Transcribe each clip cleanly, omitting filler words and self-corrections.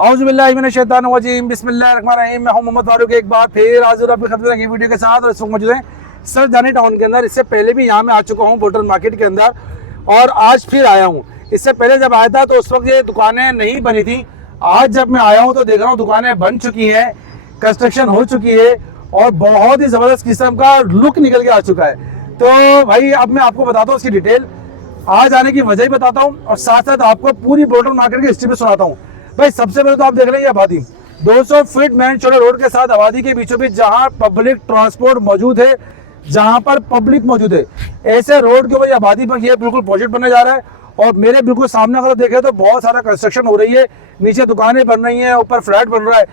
औज़ुबिल्लाहिमिनश्शैतानिर्रजीम बिस्मिल्लाहिर्रहमानिर्रहीम। मैं हूं मोहम्मद फारूक, एक बार फिर हाजिर आपकी खिदमत में वीडियो के साथ। और इस वक्त मौजूद है सरदानी टाउन के अंदर। इससे पहले भी यहाँ मैं आ चुका हूँ बोटल मार्केट के अंदर, और आज फिर आया हूँ। इससे पहले जब आया था तो उस वक्त ये दुकानें नहीं बनी थी। आज जब मैं आया हूँ तो देख रहा हूँ दुकानें बन चुकी हैं, कंस्ट्रक्शन हो चुकी है और बहुत ही ज़बरदस्त किस्म का लुक निकल के आ चुका है। तो भाई अब मैं आपको बताता हूँ उसकी डिटेल, आज आने की वजह ही बताता हूँ और साथ साथ आपको पूरी बोटल मार्केट की हिस्ट्री में सुनाता हूँ। भाई सबसे पहले तो आप देख रहे हैं आबादी 200 फीट मेन चौड़े रोड के साथ आबादी के बीचों बीच जहाँ पब्लिक ट्रांसपोर्ट मौजूद है, जहाँ पर पब्लिक मौजूद है, ऐसे रोड के ऊपर आबादी पर ये बिल्कुल प्रोजेक्ट बनने जा रहा है। और मेरे बिल्कुल सामने अगर देखें तो बहुत सारा कंस्ट्रक्शन हो रही है, नीचे दुकानें बन रही हैं, ऊपर फ्लैट बन रहा है।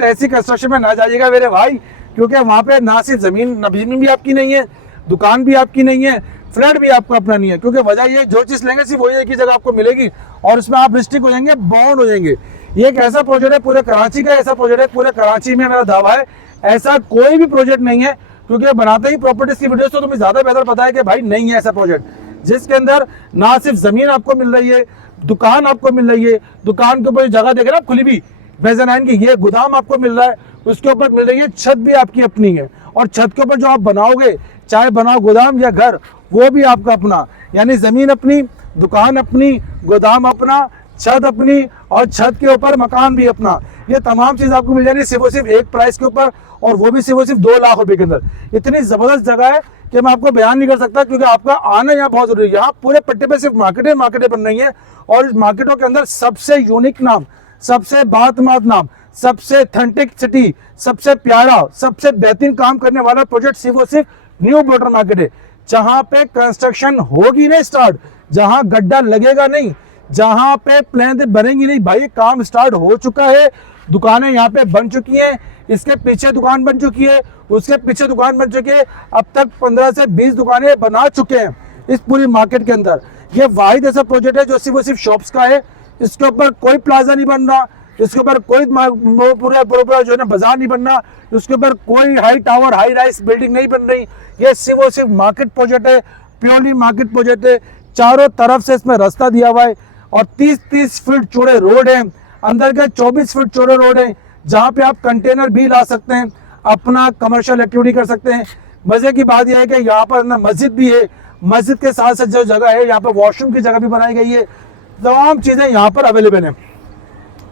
ऐसी कंस्ट्रक्शन में ना जाइएगा मेरे भाई, क्योंकि वहाँ पे ना सिर्फ जमीन भी आपकी नहीं है, दुकान भी आपकी नहीं है, फ्लैट भी आपका अपना नहीं है। क्योंकि वजह ये जो चीज़ लेंगे सिर्फ वही एक ही जगह आपको मिलेगी और उसमें आप रिस्ट्रिक्ट हो जाएंगे, बाउंड हो जाएंगे। ये एक ऐसा प्रोजेक्ट है पूरे कराची का, ऐसा प्रोजेक्ट है पूरे कराची में, मेरा दावा है ऐसा कोई भी प्रोजेक्ट नहीं है। क्योंकि बनाते ही प्रॉपर्टीज की वीडियोस तो तुम्हें ज़्यादा बेहतर पता है कि भाई नहीं है ऐसा प्रोजेक्ट जिसके अंदर ना सिर्फ ज़मीन आपको मिल रही है, दुकान आपको मिल रही है, दुकान के ऊपर जगह देख रहे हैं खुली भी मेज़ानाइन की, ये गोदाम आपको मिल रहा है, उसके ऊपर मिल रही है छत भी आपकी अपनी है। और छत के ऊपर जो आप बनाओगे, चाहे बनाओ गोदाम या घर, वो भी आपका अपना, यानी ज़मीन अपनी, दुकान अपनी, गोदाम अपना, छत अपनी और छत के ऊपर मकान भी अपना। ये तमाम चीज़ आपको मिल जानी सिर्फ और सिर्फ एक प्राइस के ऊपर, और वो भी सिर्फ और सिर्फ 2 लाख रुपए के अंदर। इतनी ज़बरदस्त जगह है कि मैं आपको बयान नहीं कर सकता, क्योंकि आपका आना यहाँ बहुत ज़रूरी है। यहाँ पूरे पट्टे पे सिर्फ मार्केटें बन रही हैं, और इस मार्केटों के अंदर सबसे यूनिक नाम, सबसे बातमात नाम, सबसे ऑथेंटिक सिटी, सबसे प्यारा, सबसे बेहतरीन काम करने वाला प्रोजेक्ट सिर्फ और सिर्फ न्यू बोटल मार्केट है, जहाँ पे कंस्ट्रक्शन होगी नहीं स्टार्ट, जहाँ गड्ढा लगेगा नहीं, जहाँ पे प्लान बनेंगी नहीं। भाई काम स्टार्ट हो चुका है, दुकानें यहाँ पे बन चुकी हैं, इसके पीछे दुकान बन चुकी है, उसके पीछे दुकान बन चुकी है। अब तक 15 से 20 दुकानें बना चुके हैं इस पूरी मार्केट के अंदर। ये वाहिद ऐसा प्रोजेक्ट है जो सिर्फ शॉप्स का है, इसके ऊपर कोई प्लाजा नहीं बन रहा, इसके ऊपर कोई पूरा जो है ना बाजार नहीं बन रहा, इसके ऊपर कोई high tower, high rise building नहीं बन रही। ये सिर्फ और सिर्फ मार्केट प्रोजेक्ट है, प्योरली मार्केट प्रोजेक्ट है। चारों तरफ से इसमें रास्ता दिया हुआ है और 30-30 फीट चौड़े रोड है, अंदर के 24 फीट चौड़े रोड है, जहाँ पे आप कंटेनर भी ला सकते हैं, अपना कमर्शियल एक्टिविटी कर सकते हैं। मजे की बात यह है कि यहाँ पर मस्जिद भी है, मस्जिद के साथ साथ जो जगह है यहाँ पर वॉशरूम की जगह भी बनाई गई है। तमाम चीज़ें यहाँ पर अवेलेबल हैं।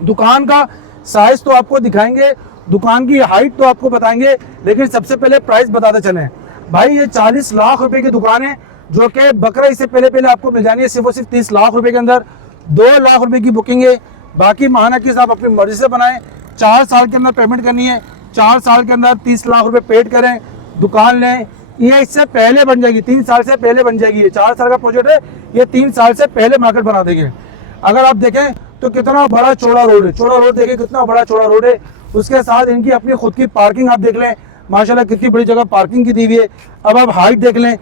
दुकान का साइज तो आपको दिखाएंगे, दुकान की हाइट तो आपको बताएंगे, लेकिन सबसे पहले प्राइस बताते चले भाई। ये 40 लाख रुपए की दुकान है, जो कि बकरा इससे पहले आपको मिल जानी है सिर्फ और सिर्फ 30 लाख रुपए के अंदर। 2 लाख रुपए की बुकिंग है, बाकी माहाना के आप अपनी मर्जी से बनाएं। 4 साल के अंदर पेमेंट करनी है, 4 साल के अंदर 30 लाख रुपए पेड करें, दुकान लें। ये इससे पहले बन जाएगी, 3 साल से पहले बन जाएगी। ये 4 साल का प्रोजेक्ट है, ये 3 साल से पहले मार्केट बना देंगे। अगर आप देखें तो कितना बड़ा चौड़ा रोड है, चौड़ा रोड देखिए कितना बड़ा चौड़ा रोड है। उसके साथ इनकी अपनी खुद की पार्किंग आप देख लें, माशाल्लाह कितनी बड़ी जगह पार्किंग की दी हुई है। अब आप हाइट देख लें,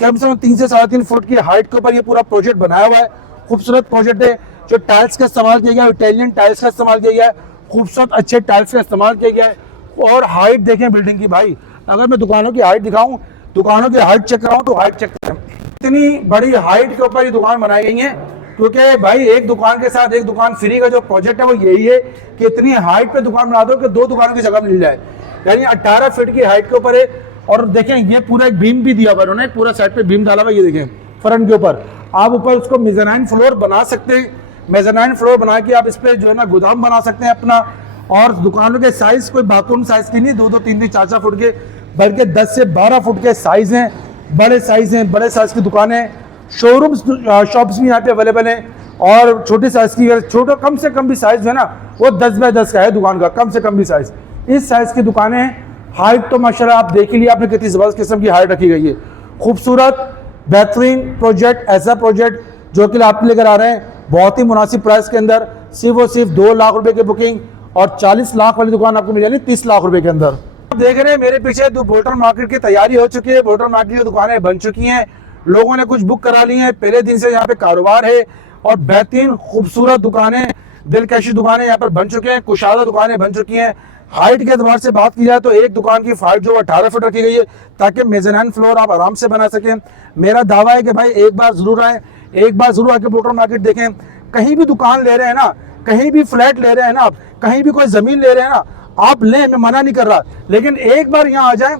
कम से कम 3 से 3.5 फुट की हाइट के ऊपर ये पूरा प्रोजेक्ट बनाया हुआ है। खूबसूरत प्रोजेक्ट है, जो टाइल्स का इस्तेमाल किया गया है, इटालियन टाइल्स का इस्तेमाल किया गया है, खूबसूरत अच्छे टाइल्स का इस्तेमाल किया गया है। और हाइट देखें बिल्डिंग की भाई, अगर मैं दुकानों की हाइट दिखाऊं, दुकानों की हाइट चेक कराऊं तो हाइट चेक करें, इतनी बड़ी हाइट के ऊपर ये दुकान बनाई गई है। क्योंकि भाई एक दुकान के साथ एक दुकान फ्री का जो प्रोजेक्ट है वो यही है कि इतनी हाइट पे दुकान बना दो कि 2 दुकानों की जगह मिल जाए, यानी 18 फीट की हाइट के ऊपर है। और देखें ये पूरा एक बीम भी दिया हुआ है, उन्होंने पूरा साइड पे बीम डाला हुआ, ये देखें फ्रंट के ऊपर। आप ऊपर उसको मेज़ानाइन फ्लोर बना सकते हैं, मेज़ानाइन फ्लोर बना के आप इस पर जो है ना गोदाम बना सकते हैं अपना। और दुकानों के साइज कोई बाथरूम साइज की नहीं, 2-2, 3-3, 4-4 फुट के, बल्कि 10 से 12 फुट के साइज हैं, बड़े साइज हैं, बड़े साइज की दुकानें। शोरूम शॉप्स भी यहाँ पे अवेलेबल हैं। और छोटे साइज की, छोटा कम से कम भी साइज है ना वो 10 बाय 10 का है दुकान का, कम से कम भी साइज, इस साइज की दुकानें हैं। हाइट तो माशाल्लाह आप देख ही लिया आपने कितनी ज़बरदस्त किस्म की हाइट रखी गई है। खूबसूरत बेहतरीन प्रोजेक्ट, ऐसा प्रोजेक्ट जो कि आप लेकर आ रहे हैं बहुत ही मुनासिब प्राइस के अंदर, सिर्फ और सिर्फ 2 लाख रुपए की बुकिंग, और 40 लाख वाली दुकान आपको मिल जाएगी 30 लाख रुपए के अंदर। आप देख रहे हैं मेरे पीछे बोटल मार्केट की तैयारी हो चुकी है, बोटल मार्केट की दुकानें बन चुकी हैं, लोगों ने कुछ बुक करा ली हैं, पहले दिन से यहाँ पे कारोबार है। और बेहतरीन खूबसूरत दुकानें, दिलकशी दुकानें यहाँ पर बन चुके हैं, कुशादा दुकानें बन चुकी हैं। हाइट के एतबार से बात की जाए तो एक दुकान की हाइट जो 18 फुट रखी गई है, ताकि मेज़ानाइन फ्लोर आप आराम से बना सकें। मेरा दावा है कि भाई एक बार जरूर आए, एक बार जरूर आके बोटल मार्केट देखें। कहीं भी दुकान ले रहे हैं ना, कहीं भी फ्लैट ले रहे हैं ना आप, कहीं भी कोई ज़मीन ले रहे हैं ना आप लें, मैं मना नहीं कर रहा, लेकिन एक बार यहाँ आ जाएं,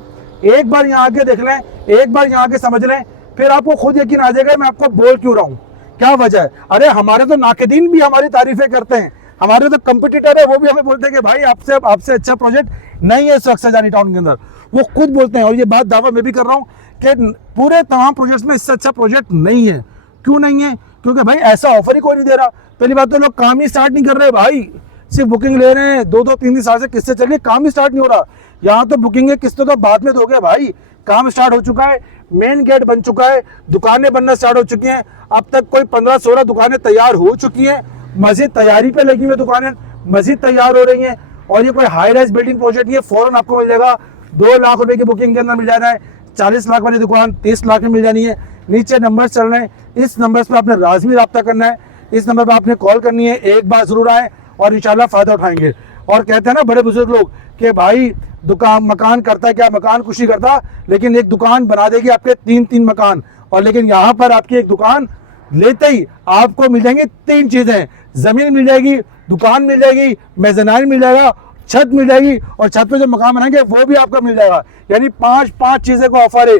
एक बार यहाँ आके देख लें, एक बार यहाँ आके समझ लें, फिर आपको खुद यकीन आ जाएगा मैं आपको बोल क्यों रहा हूँ, क्या वजह है। अरे हमारे तो नाकिदीन भी हमारी तारीफें करते हैं, हमारे तो कंपटीटर है वो भी हमें बोलते हैं कि भाई आपसे अच्छा प्रोजेक्ट नहीं है सरजानी टाउन के अंदर, वो खुद बोलते हैं। और ये बात दावा मैं भी कर रहा हूँ कि पूरे तमाम प्रोजेक्ट्स में इससे अच्छा प्रोजेक्ट नहीं है। क्यों नहीं है? क्योंकि भाई ऐसा ऑफर ही कोई नहीं दे रहा। पहली बात तो लोग काम ही स्टार्ट नहीं कर रहे भाई, सिर्फ बुकिंग ले रहे हैं, 2-3 साल से किस्तें चल रही, काम ही स्टार्ट नहीं हो रहा। यहाँ तो बुकिंग है, किस्तें तो बाद में दोगे भाई, काम स्टार्ट हो चुका है, मेन गेट बन चुका है, दुकानें बनना स्टार्ट हो चुकी हैं, अब तक कोई 15-16 दुकानें तैयार हो चुकी हैं, मजीद तैयारी पे लगी हुई दुकानें मजीद तैयार हो रही हैं। और ये कोई हाई राइज बिल्डिंग प्रोजेक्ट नहीं है, फौरन आपको मिल जाएगा, 2 लाख रुपए की बुकिंग के अंदर मिल जाना है, 40 लाख वाली दुकान 30 लाख में मिल जानी है। नीचे नंबर चल रहे हैं, इस नंबर पे आपने लाजमी रब्ता करना है, इस नंबर पे आपने कॉल करनी है, एक बार जरूर आए और इंशाल्लाह फायदा उठाएंगे। और कहते हैं ना बड़े बुजुर्ग लोग कि भाई दुकान मकान करता है क्या, मकान कुछ नहीं करता, लेकिन एक दुकान बना देगी आपके 3-3 मकान। और लेकिन यहाँ पर आपकी एक दुकान लेते ही आपको मिल जाएंगी 3 चीजें, जमीन मिल जाएगी, दुकान मिल जाएगी, मेज़नाइन मिल जाएगा, छत मिल जाएगी, और छत पे जो मकान बनाएंगे वो भी आपका मिल जाएगा। यानी 5 चीजें का ऑफर है,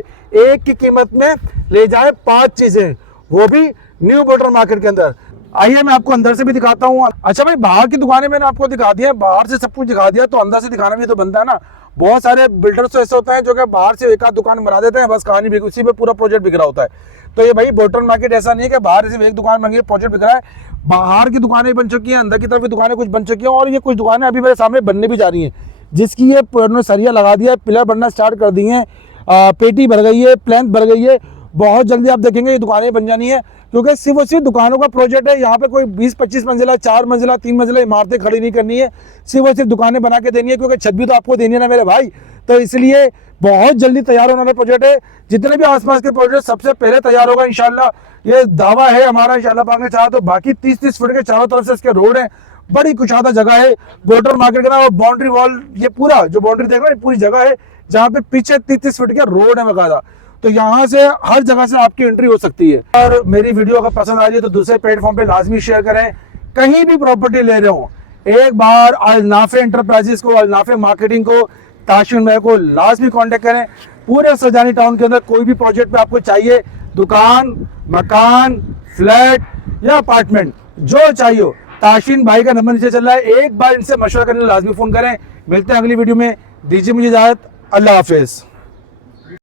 एक की कीमत में ले जाए 5 चीजें, वो भी न्यू बोर्डर मार्केट के अंदर। आइए मैं आपको अंदर से भी दिखाता हूँ। अच्छा भाई बाहर की दुकानें मैंने आपको दिखा दिया, बाहर से सब कुछ दिखा दिया, तो अंदर से दिखाना भी तो बनता है ना। बहुत सारे बिल्डर्स तो ऐसे होते हैं जो कि बाहर से एक आध दुकान बना देते हैं, बस कहानी बिक, उसी पे पूरा प्रोजेक्ट बिक रहा होता है। तो ये भाई बोर्डर मार्केट ऐसा नहीं है कि बाहर से एक दुकान बन गई प्रोजेक्ट बिक रहा है, बाहर की दुकानें बन चुकी हैं, अंदर की तरफ भी दुकानें कुछ बन चुकी हैं, और ये कुछ दुकानें अभी मेरे सामने बनने भी जा रही हैं, जिसकी ये सरिया लगा दिया है, पिलर बनना स्टार्ट कर दिए हैं, पेटी भर गई है, प्लेंथ भर गई है। बहुत जल्दी आप देखेंगे ये दुकानें बन जानी है, क्योंकि सिर्फ और सिर्फ दुकानों का प्रोजेक्ट है। यहाँ पे कोई 20-25 मंजिला, 4 मंजिला, 3 मंजिला इमारतें खड़ी नहीं करनी है, सिर्फ और सिर्फ दुकानें बना के देनी है, क्योंकि छत भी तो आपको देनी है ना मेरे भाई। तो इसलिए बहुत जल्दी तैयार होने वाले प्रोजेक्ट है, जितने भी आसपास के प्रोजेक्ट सबसे पहले तैयार होगा इंशाल्लाह, ये दावा है हमारा इंशाल्लाह पाक ने चाहा तो। बाकी 30-30 फुट के चारों तरफ से इसके रोड है, बड़ी कुशादा जगह है बोर्डर मार्केट का ना, बाउंड्री वॉल, ये पूरा जो बाउंड्री देख रहे हैं पूरी जगह है, जहाँ पे पीछे 30-30 फुट के रोड है बकायदा। तो यहाँ से हर जगह से आपकी एंट्री हो सकती है। और मेरी वीडियो अगर पसंद आ रही है तो दूसरे प्लेटफॉर्म पे लाजमी शेयर करें। कहीं भी प्रॉपर्टी ले रहे हो, एक बार अल-नाफे एंटरप्राइजेस को, अल-नाफे मार्केटिंग को, ताशिन भाई को लाजमी कांटेक्ट करें। पूरे सरजानी टाउन के अंदर कोई भी प्रोजेक्ट पे आपको चाहिए, दुकान, मकान, फ्लैट या अपार्टमेंट, जो चाहिए हो, ताशिन भाई का नंबर नीचे चल रहा है, एक बार इनसे मशवरा करने लाजमी फोन करें। मिलते हैं अगली वीडियो में, दीजिए मुझे इजाजत, अल्लाह हाफिज।